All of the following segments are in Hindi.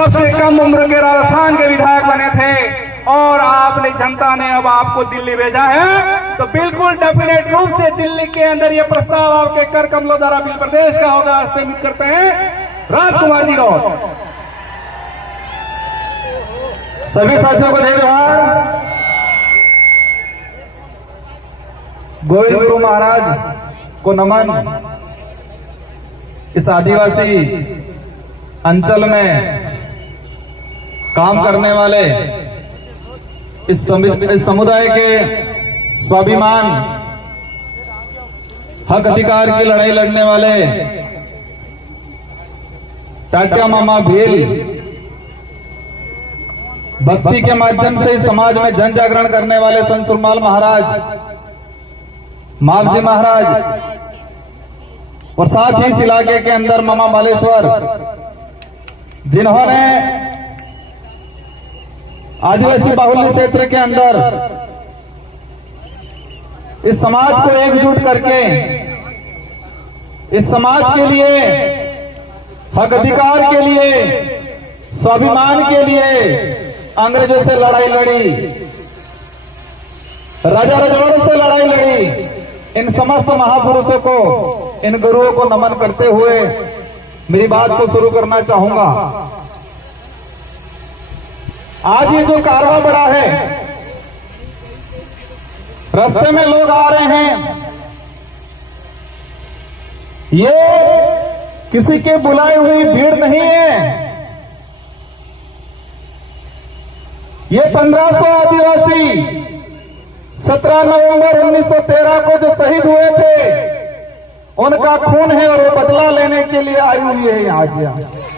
सबसे कम उम्र के राजस्थान के विधायक बने थे और आपने जनता ने अब आपको दिल्ली भेजा है, तो बिल्कुल डेफिनेट रूप से दिल्ली के अंदर ये प्रस्ताव आपके कर कमलों द्वारा बिल प्रदेश का होगा। सीमित करते हैं राजकुमार जी को। सभी साथियों को जय जोहार। गोविंद गुरु महाराज को नमन। इस आदिवासी अंचल में काम करने वाले इस समुदाय के स्वाभिमान हक अधिकार की लड़ाई लड़ने वाले टाटिया मामा भील भक्ति के माध्यम से इस समाज में जन जागरण करने वाले संत सुरमाल महाराज, मावजी महाराज और साथ ही इस इलाके के अंदर मामा बालेश्वर, जिन्होंने आदिवासी बाहुल्य क्षेत्र के अंदर इस समाज को एकजुट करके इस समाज के लिए, हक अधिकार के लिए, स्वाभिमान के लिए अंग्रेजों से लड़ाई लड़ी, राजा रजवाड़ों से लड़ाई लड़ी। इन समस्त महापुरुषों को, इन गुरुओं को नमन करते हुए मेरी बात को शुरू करना चाहूंगा। आज ये जो कारवां बढ़ा है, रास्ते में लोग आ रहे हैं, ये किसी के बुलाई हुई भीड़ नहीं है। ये 1500 आदिवासी 17 नवंबर 1913 को जो शहीद हुए थे, उनका खून है और वो बदला लेने के लिए आई हुई है आज यहाँ।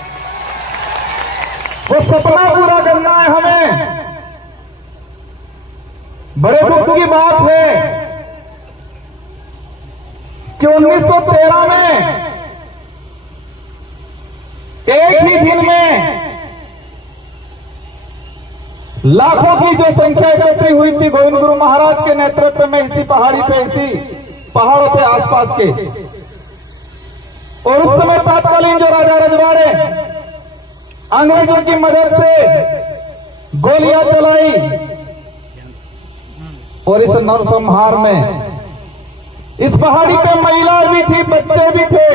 वो सपना पूरा करना है हमें। बड़े दुख की बात है कि 1913 में एक ही दिन में लाखों की जो संख्या एकत्री हुई थी गोविंद गुरु महाराज के नेतृत्व में, इसी पहाड़ी पे, इसी पहाड़ों के आसपास के। और उस समय तत्कालीन जो राजा रजवाड़े अंग्रेजों की मदद से गोलियां चलाई और इस नरसंहार में इस पहाड़ी पे महिला भी थी, बच्चे भी थे,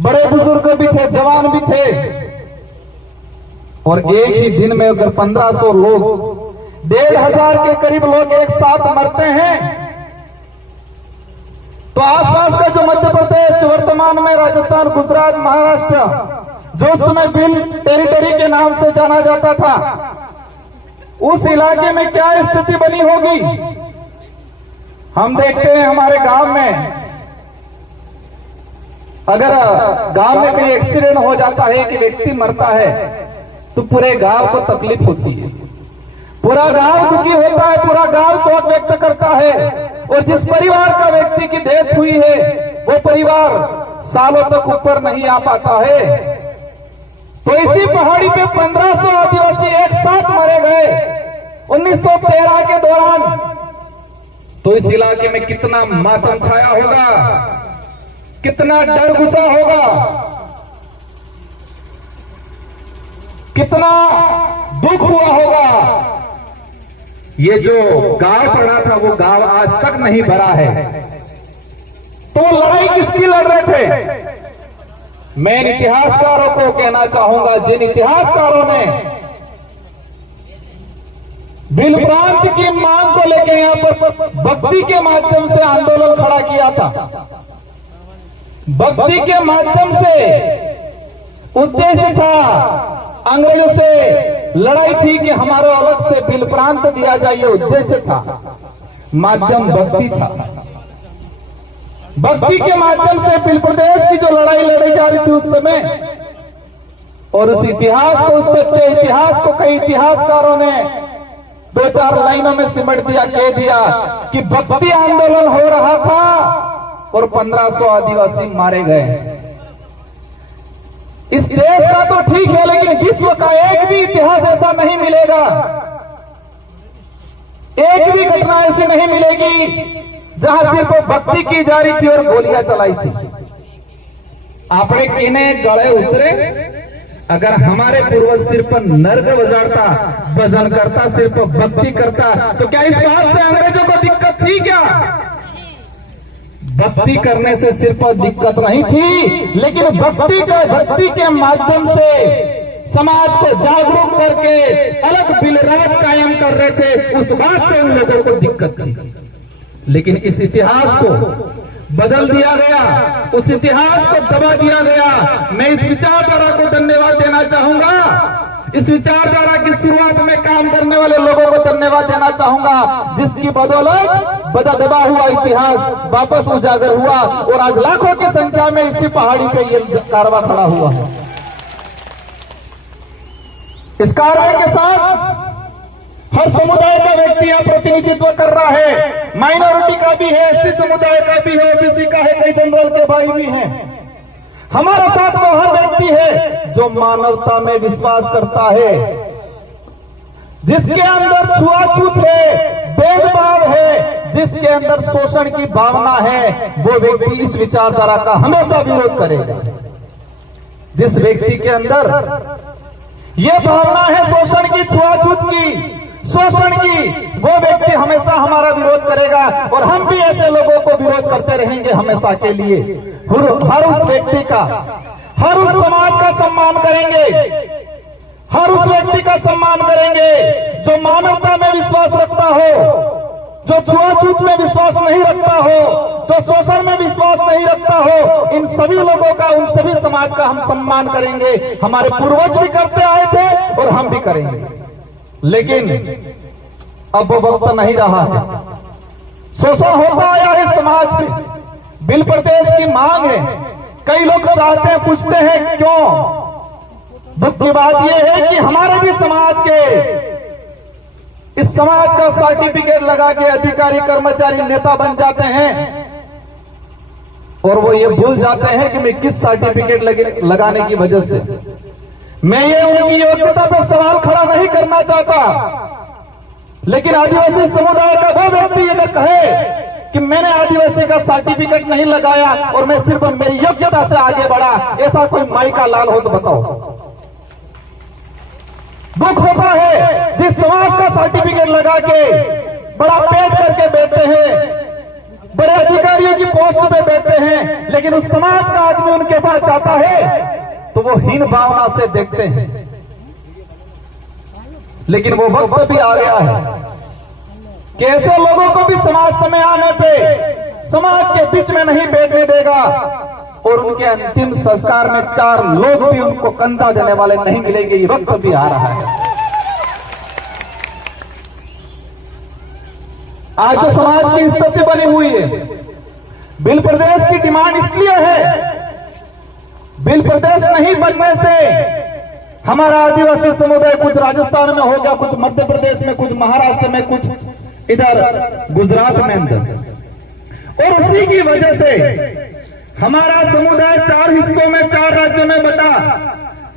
बड़े बुजुर्ग भी थे, जवान भी थे। और एक ही दिन में अगर 1500 लोग, 1500 के करीब लोग एक साथ मरते हैं, तो आसपास का जो मध्य प्रदेश, वर्तमान में राजस्थान, गुजरात, महाराष्ट्र, जो उस समय बिल टेरिटरी के नाम से जाना जाता था, उस इलाके में क्या स्थिति बनी होगी। हम देखते हैं हमारे गांव में, अगर गांव में कोई एक्सीडेंट हो जाता है, कि व्यक्ति मरता है, तो पूरे गांव को तकलीफ होती है, पूरा गांव दुखी होता है, पूरा गांव शोक व्यक्त करता है। और जिस परिवार का व्यक्ति की डेथ हुई है, वो परिवार सालों तक ऊपर नहीं आ पाता है। तो इसी पहाड़ी पे 1500 आदिवासी एक साथ मारे गए 1913 के दौरान। तो इस इलाके में कितना मातम छाया होगा, कितना डर गुस्सा होगा, कितना दुख हुआ होगा। ये जो गांव पड़ा था, वो गांव आज तक नहीं भरा है। तो लड़ाई किसकी लड़ रहे थे? मैं इतिहासकारों को कहना चाहूंगा, जिन इतिहासकारों ने बिल प्रांत की मांग को लेकर यहां पर भक्ति के माध्यम से आंदोलन खड़ा किया था, भक्ति के माध्यम से उद्देश्य था, अंग्रेजों से लड़ाई थी कि हमारा अलग से बिल प्रांत दिया जाए, ये उद्देश्य था, माध्यम भक्ति था। भक्ति के माध्यम से बिल प्रदेश की जो लड़ाई लड़ी जा रही थी उस समय, और उस इतिहास को, उस सच्चे इतिहास को कई इतिहासकारों ने 2-4 लाइनों में सिमट दिया, कह दिया कि भक्ति आंदोलन हो रहा था और 1500 आदिवासी मारे गए। इस देश का तो ठीक है, लेकिन विश्व का एक भी इतिहास ऐसा नहीं मिलेगा, एक भी घटना ऐसी नहीं मिलेगी जहां सिर्फ भक्ति की जा रही थी और गोलियां चलाई थी। आपने किने गले उतरे अगर हमारे पूर्वज सिर्फ नर्ग बजाता, भजन करता, सिर्फ भक्ति करता, तो क्या इस बात से अंग्रेजों को दिक्कत थी क्या? भक्ति करने से सिर्फ दिक्कत नहीं थी, लेकिन भक्ति के माध्यम से समाज को जागरूक करके अलग बिलराज कायम कर रहे थे, उस बात से उन लोगों को दिक्कत थी। लेकिन इस इतिहास को बदल दिया गया, उस इतिहास को दबा दिया गया। मैं इस विचारधारा को धन्यवाद देना चाहूंगा, इस विचारधारा की शुरुआत में काम करने वाले लोगों को धन्यवाद देना चाहूंगा, जिसकी बदौलत दबा हुआ इतिहास वापस उजागर हुआ और आज लाखों की संख्या में इसी पहाड़ी पे ये कारवां खड़ा हुआ है। इस कारवां के साथ हर समुदाय का व्यक्ति यहां प्रतिनिधित्व कर रहा है, माइनॉरिटी का भी है, एससी समुदाय का भी है, ओबीसी का है, कई जनरल के भाई भी हैं। हमारे साथ वो हर व्यक्ति है जो मानवता में विश्वास करता है, जिसके अंदर छुआछूत है, भेदभाव है, जिसके अंदर शोषण की भावना है, वो व्यक्ति इस विचारधारा का हमेशा विरोध करेगा। जिस व्यक्ति के अंदर ये भावना है शोषण की, छुआछूत की, शोषण की, वो व्यक्ति हमेशा हमारा विरोध करेगा और हम भी ऐसे लोगों को विरोध करते रहेंगे हमेशा के लिए। हर उस व्यक्ति का, हर उस समाज का सम्मान करेंगे, हर उस व्यक्ति का सम्मान करेंगे जो मानवता में विश्वास रखता हो, जो छुआछूत में विश्वास नहीं रखता हो, जो शोषण में विश्वास नहीं रखता हो। इन सभी लोगों का, उन सभी समाज का हम सम्मान करेंगे। हमारे पूर्वज भी करते आए थे और हम भी करेंगे, लेकिन अब वो वक्त नहीं रहा है। शोषण होता आया है समाज में, बिल प्रदेश की मांग है। कई लोग चाहते हैं, पूछते हैं क्यों? दुख की बात यह है कि हमारे भी समाज के, इस समाज का सर्टिफिकेट लगा के अधिकारी, कर्मचारी, नेता बन जाते हैं और वो ये भूल जाते हैं कि मैं किस सर्टिफिकेट लगाने की वजह से। मैं ये उनकी योग्यता पर सवाल खड़ा नहीं करना चाहता, लेकिन आदिवासी समुदाय का वो व्यक्ति अगर कहे कि मैंने आदिवासी का सर्टिफिकेट नहीं लगाया और मैं सिर्फ मेरी योग्यता से आगे बढ़ा, ऐसा कोई माई का लाल हो तो बताओ। दुख होता है जिस समाज का सर्टिफिकेट लगा के बड़ा पेट करके बैठे हैं, बड़े अधिकारियों की पोस्ट पे बैठे हैं, लेकिन उस समाज का आदमी उनके पास जाता है तो वो हीन भावना से देखते हैं। लेकिन वो वक्त भी आ गया है कि ऐसे लोगों को भी समाज समय आने पे समाज के बीच में नहीं बैठने देगा और उनके अंतिम संस्कार में 4 लोग भी उनको कंधा देने वाले नहीं मिलेंगे। ये वक्त भी आ रहा है। आज जो समाज की स्थिति बनी हुई है, बिल प्रदेश की डिमांड इसलिए है, बिल प्रदेश नहीं बनने से हमारा आदिवासी समुदाय कुछ राजस्थान में हो गया, कुछ मध्य प्रदेश में, कुछ महाराष्ट्र में, कुछ इधर गुजरात में अंदर, और उसी की वजह से हमारा समुदाय 4 हिस्सों में, 4 राज्यों में बटा।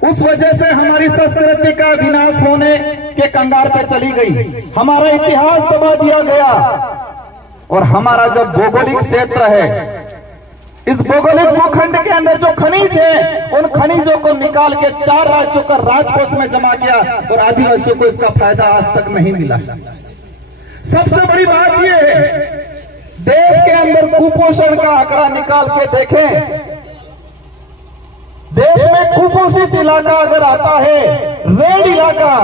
उस वजह से हमारी संस्कृति का विनाश होने के कंगार पे चली गई, हमारा इतिहास दबा दिया गया और हमारा जो भौगोलिक क्षेत्र है, इस भौगोलिक भूखंड के अंदर जो खनिज है, उन खनिजों को निकाल के 4 राज्यों का राजकोष में जमा किया और आदिवासियों को इसका फायदा आज तक नहीं मिला। सबसे बड़ी बात यह है, देश के अंदर कुपोषण का आंकड़ा निकाल के देखें, देश में कुपोषित इलाका अगर आता है, रेड इलाका,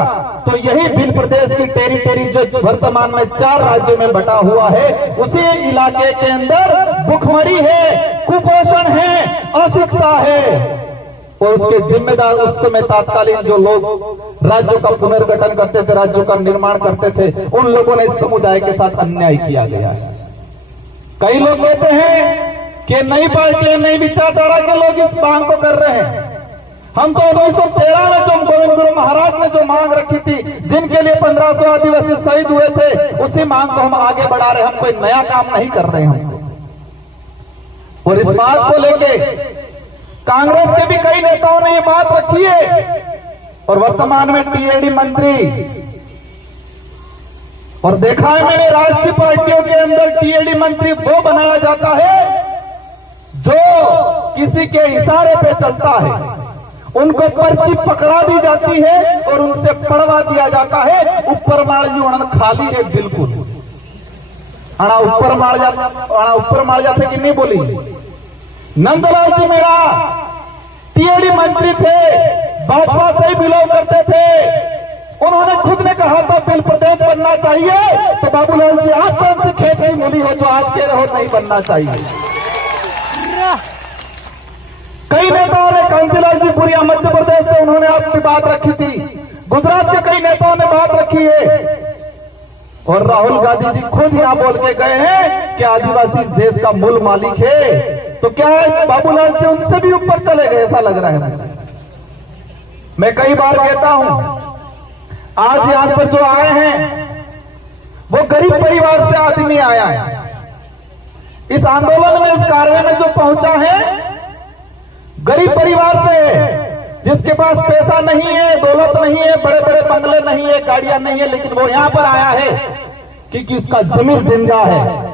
तो यही बिल प्रदेश की टेरिटरी जो वर्तमान में 4 राज्यों में बटा हुआ है, उसी इलाके के अंदर भुखमरी है, कुपोषण है, अशिक्षा है। और उसके जिम्मेदार उस समय तात्कालीन जो लोग राज्यों का पुनर्गठन करते थे, राज्यों का निर्माण करते थे, उन लोगों ने इस समुदाय के साथ अन्याय किया गया है। कई लोग कहते हैं कि नई पार्टियां, नई विचारधारा के लोग इस मांग को कर रहे हैं। हम तो 1913 में जो गोविंद गुरु महाराज ने जो मांग रखी थी, जिनके लिए 1500 आदिवासी शहीद हुए थे, उसी मांग को हम आगे बढ़ा रहे हैं। हम कोई नया काम नहीं कर रहे हैं। और इस बात को लेके कांग्रेस के भी कई नेताओं ने ये बात रखी है और वर्तमान में टीएडी मंत्री, और देखा है मैंने राष्ट्रीय पार्टियों के अंदर टीएडी मंत्री वो बनाया जाता है जो किसी के इशारे पे चलता है उनको पर्ची पकड़ा दी जाती है और उनसे पढ़वा दिया जाता है। ऊपर मार जी उन्होंने खाली है बिल्कुल आना ऊपर मार जाते कि नहीं बोली। नंदलाल जी मेरा टीएडी मंत्री थे, भाजपा से ही बिलोंग करते थे। उन्होंने खुद ने कहा था बिल प्रदेश बनना चाहिए, तो बाबूलाल जी आप कौन सी खेत नहीं बोली हो जो आज कह रहे हो नहीं बनना चाहिए। कई नेताओं ने, कांतिलाल जी पुरिया मध्य प्रदेश से उन्होंने अपनी बात रखी थी, गुजरात के कई नेताओं ने बात रखी है और राहुल गांधी जी खुद यहां बोल के गए हैं कि आदिवासी इस देश का मूल मालिक है। तो क्या है बाबूलाल जी उनसे भी ऊपर चले गए, ऐसा लग रहा है मुझे। मैं कई बार कहता हूं आज यहां पर जो आए हैं वो गरीब परिवार से आदमी आया है। इस आंदोलन में, इस कार्य में जो पहुंचा है गरीब परिवार से है, जिसके पास पैसा नहीं है, दौलत नहीं है, बड़े बड़े बंगले नहीं है, गाड़ियां नहीं है, लेकिन वो यहां पर आया है क्योंकि उसका जमीर जिंदा है।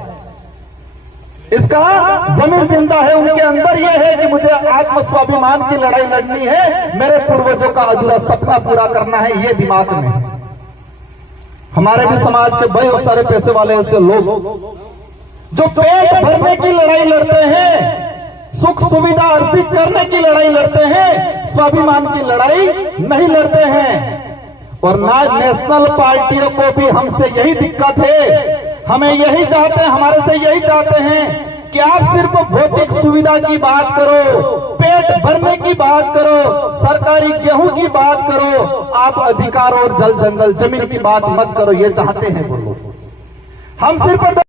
इसका जमीर जिंदा है, उनके अंदर यह है कि मुझे आत्म स्वाभिमान की लड़ाई लड़नी है, मेरे पूर्वजों का अधूरा सपना पूरा करना है, ये दिमाग में। हमारे भी समाज के बहुत सारे पैसे वाले ऐसे लोग जो पेट भरने की लड़ाई लड़ते हैं, सुख सुविधा अर्जित करने की लड़ाई लड़ते हैं, स्वाभिमान की लड़ाई नहीं लड़ते हैं। और ना नेशनल पार्टियों को भी हमसे यही दिक्कत है, हमें यही चाहते हैं, हमारे से यही चाहते हैं कि आप सिर्फ भौतिक सुविधा की बात करो, पेट भरने की बात करो, सरकारी गेहूं की बात करो, आप अधिकार और जल जंगल जमीन की बात मत करो, ये चाहते हैं वो लोग। हम सिर्फ